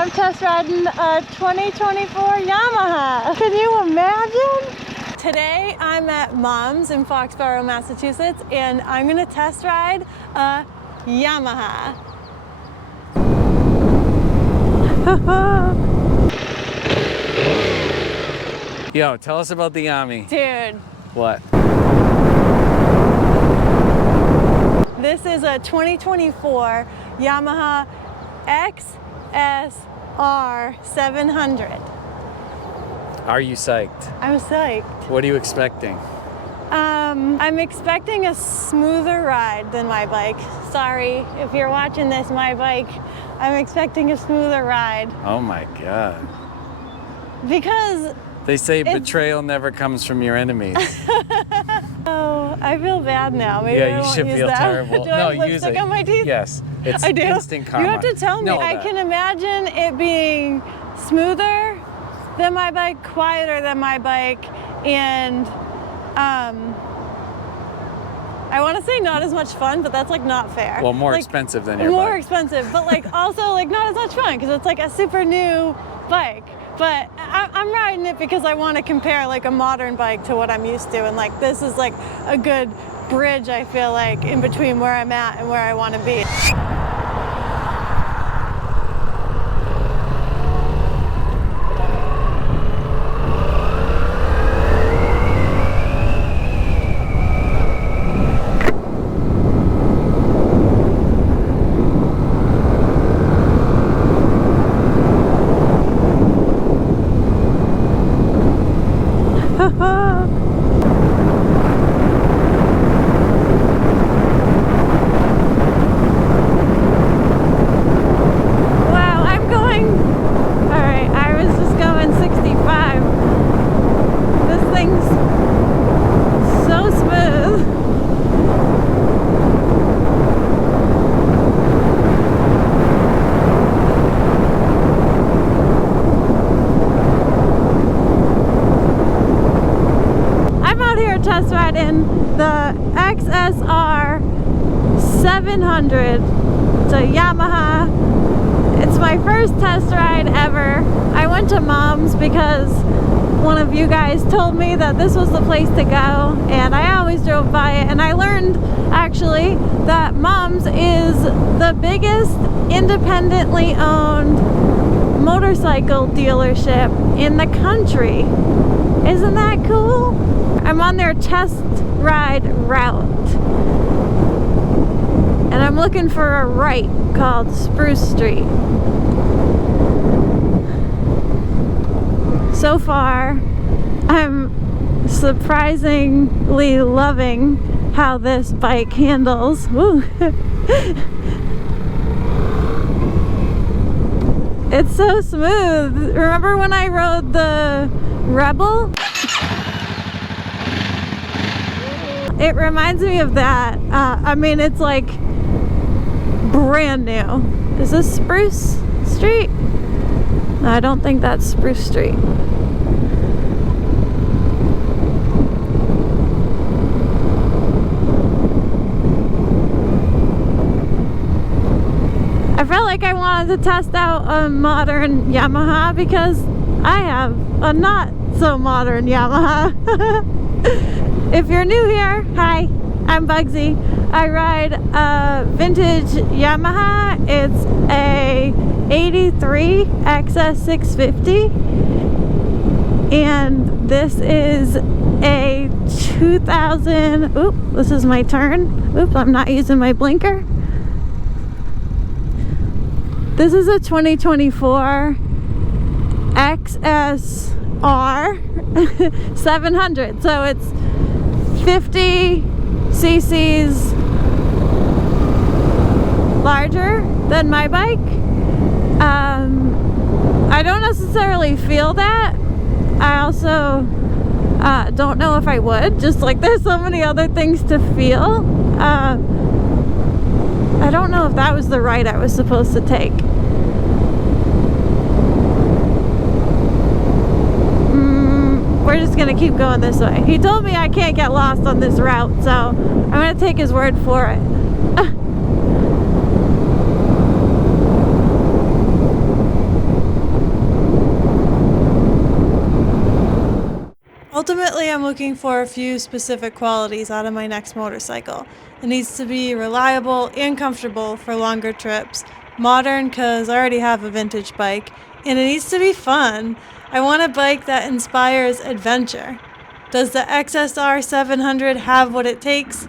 I'm test riding a 2024 Yamaha. Can you imagine? Today I'm at Mom's in Foxboro, Massachusetts, and I'm gonna test ride a Yamaha. Yo, tell us about the Yami. Dude. What? This is a 2024 Yamaha XSR700. Are you psyched? I'm psyched. What are you expecting? I'm expecting a smoother ride than my bike. Sorry, if you're watching this, my bike, I'm expecting a smoother ride. Oh my God. Because they say betrayal never comes from your enemies. Oh, I feel bad now. Maybe yeah, I you won't should use feel that. terrible. Do I have lipstick on my teeth? Yes, it's I do. Instant karma. You have to tell me. I can imagine it being smoother than my bike, quieter than my bike, and I want to say not as much fun, but that's like not fair. Well, more like, expensive than your more bike. expensive, but like also like not as much fun because it's like a super new bike. But I'm riding it because I want to compare like a modern bike to what I'm used to, and like this is like a good bridge, I feel like, in between where I'm at and where I want to be. Test riding the XSR700. It's a Yamaha. It's my first test ride ever. I went to Mom's because one of you guys told me that this was the place to go, and I always drove by it, and I learned actually that Mom's is the biggest independently owned motorcycle dealership in the country. Isn't that cool? I'm on their test ride route, and I'm looking for a right called Spruce Street. So far, I'm surprisingly loving how this bike handles. Woo. It's so smooth. Remember when I rode the Rebel? It reminds me of that. I mean, it's like brand new. Is this Spruce Street? No, I don't think that's Spruce Street. I felt like I wanted to test out a modern Yamaha because I have a not so modern Yamaha. If you're new here, hi, I'm Bugsy. I ride a vintage Yamaha. It's a 83 XS650, and this is a 2000, oop, this is my turn. Oop, I'm not using my blinker. This is a 2024 XSR700, so it's 50 cc's larger than my bike. I don't necessarily feel that. I also don't know if I would, just like there's so many other things to feel. I don't know if that was the ride I was supposed to take. We're just gonna keep going this way. He told me I can't get lost on this route, so I'm gonna take his word for it. Ultimately, I'm looking for a few specific qualities out of my next motorcycle. It needs to be reliable and comfortable for longer trips, modern because I already have a vintage bike, and it needs to be fun. I want a bike that inspires adventure. Does the XSR700 have what it takes?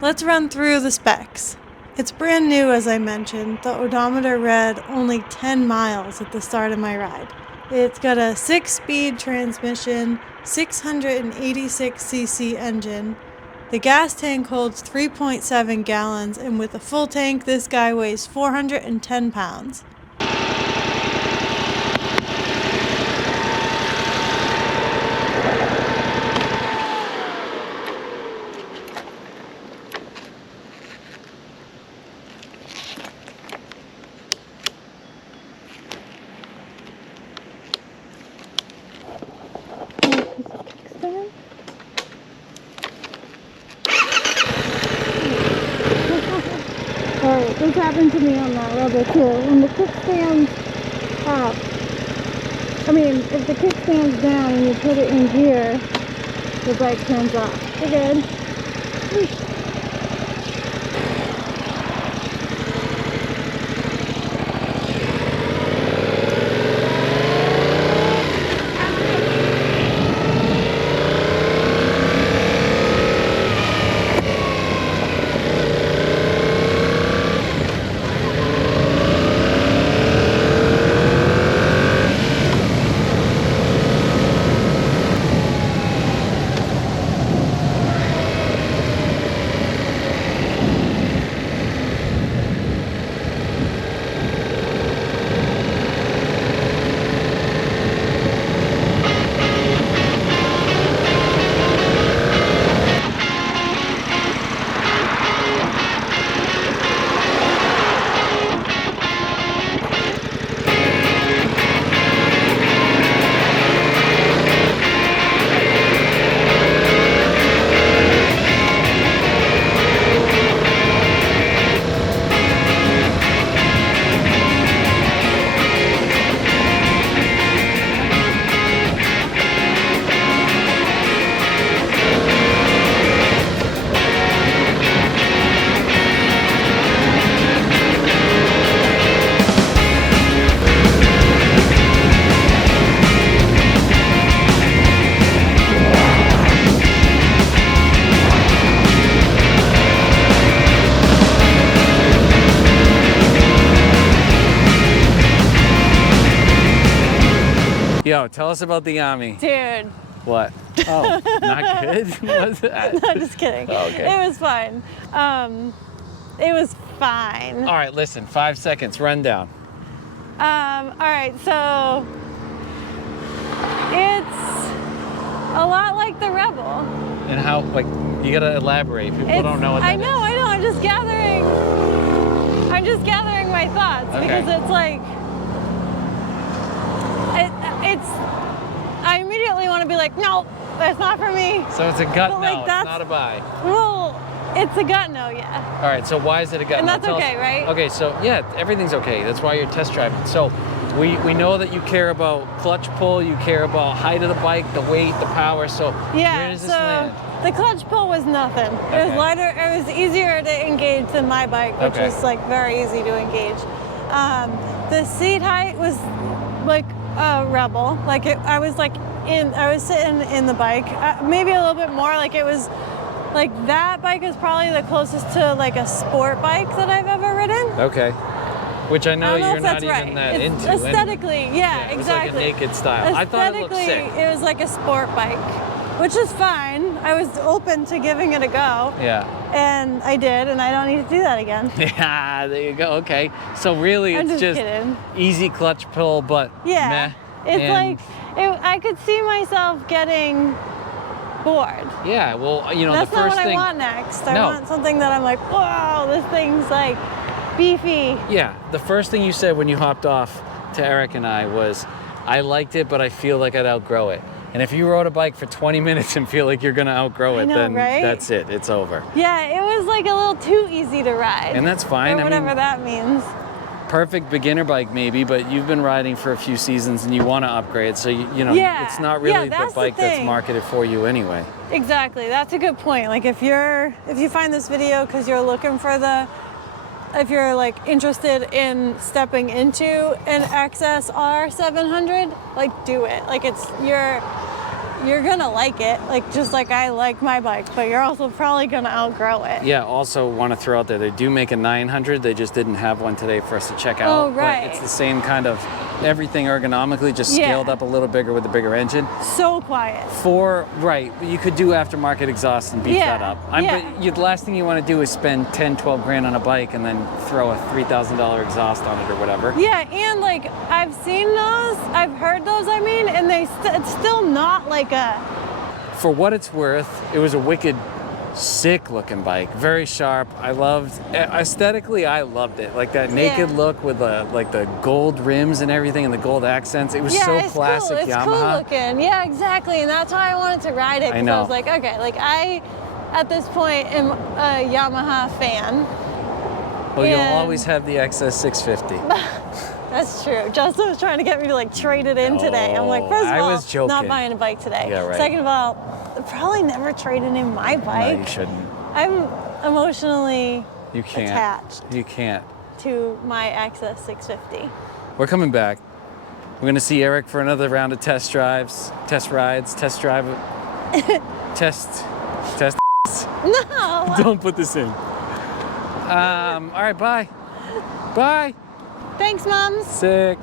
Let's run through the specs. It's brand new, as I mentioned. The odometer read only 10 miles at the start of my ride. It's got a 6-speed transmission, 686cc engine. The gas tank holds 3.7 gallons, and with a full tank, this guy weighs 410 pounds. Alright, this happened to me on that rubber too. When the kickstand's up, if the kickstand's down and you put it in gear, the bike turns off. You're good. Whoosh. Yo, tell us about the Yami. Dude. What? Oh, not good? What's that? No, just kidding. Oh, okay. It was fine. It was fine. All right, listen, 5 seconds, rundown. All right, so it's a lot like the Rebel. And how, you gotta elaborate. People don't know what that is. I know. I'm just gathering my thoughts because it's like, I immediately want to be like, no, that's not for me. So it's a gut But, no, it's not a buy. Well, it's a gut no, yeah. All right, so why is it a gut And no? that's okay, right? Okay, so yeah, everything's okay. That's why you're test driving. So we know that you care about clutch pull, you care about height of the bike, the weight, the power. So where does this land? The clutch pull was nothing. It was lighter. It was easier to engage than my bike, which is like very easy to engage. The seat height was like a Rebel. Like I was sitting in the bike, maybe a little bit more. Like it was, like that bike is probably the closest to like a sport bike that I've ever ridden. Okay. Which I know you're not even right. that It's into. aesthetically, yeah, it was exactly. like a naked style. I thought it looked sick. It was like a sport bike, which is fine. I was open to giving it a go. Yeah. And I did, and I don't need to do that again. Yeah, there you go. Okay. So really, it's just easy clutch pull, but meh. It's I could see myself getting bored. Yeah, well, that's the first not what thing. I want next. I want something that I'm like, whoa, this thing's like beefy. Yeah, the first thing you said when you hopped off to Eric and I was, I liked it, but I feel like I'd outgrow it. And if you rode a bike for 20 minutes and feel like you're gonna outgrow it, then that's it, it's over. Yeah, it was like a little too easy to ride. And that's fine. Or whatever that means. perfect beginner bike maybe, but you've been riding for a few seasons and you want to upgrade, so you know, it's not really the bike that's marketed for you anyway. Exactly, that's a good point. Like if you find this video because you're looking for if you're like interested in stepping into an XSR700, like do it. Like you're gonna like it, like just like I like my bike, but you're also probably gonna outgrow it. Yeah, also want to throw out there, they do make a 900, they just didn't have one today for us to check out. Oh, right. But it's the same kind of everything ergonomically, just scaled up a little bigger with a bigger engine. So quiet. Right, you could do aftermarket exhaust and beef that up. But the last thing you want to do is spend 10, 12 grand on a bike and then throw a $3,000 exhaust on it or whatever. Yeah, and like I've seen those, I've heard those, I mean, and it's still not like For what it's worth, it was a wicked, sick looking bike. Very sharp. Aesthetically, I loved it. Like that naked look with the gold rims and everything and the gold accents. It was so classic Yamaha. It's cool looking. Yeah, exactly. And that's why I wanted to ride it. Because I was like, okay, like I, at this point, am a Yamaha fan. Well, you'll always have the XS650. That's true. Justin was trying to get me to like trade it in today. I'm like, first of all, not buying a bike today. Yeah, right. Second of all, probably never traded in my bike. No, you shouldn't. I'm emotionally attached. You can't. To my XS650. We're coming back. We're gonna see Eric for another round of test drive. No. Don't put this in. All right, bye. Bye. Thanks, Moms. Sick.